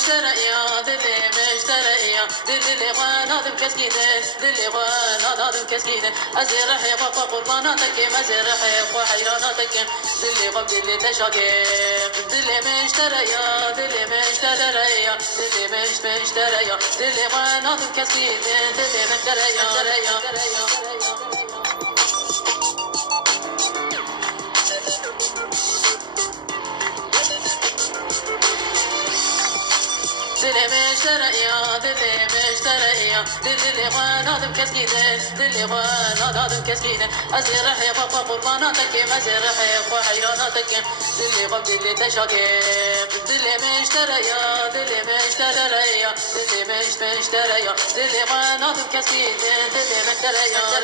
مشترية دلي مشترية دلي غنادم كسكيدة دلي غنادم كسكيدة أزير حيق قرباناتك مزير حيق وحيراناتك دلي غب دلي تشاكيق دلي مشترية دلي مشترية دلي مشترية دلي غنادم كسكيدة دلي مشترية دلي مشترية دلي مشترية دلي غنادم كسكيدة دلي غنادم كسكيدة أزير حيق قرباناتك مزير حيق وحيراناتك دلي غب دلي تشاكيق دلي مشترية دلي مشترية دلي مشترية دلي غنادم كسكيدة دلي مشترية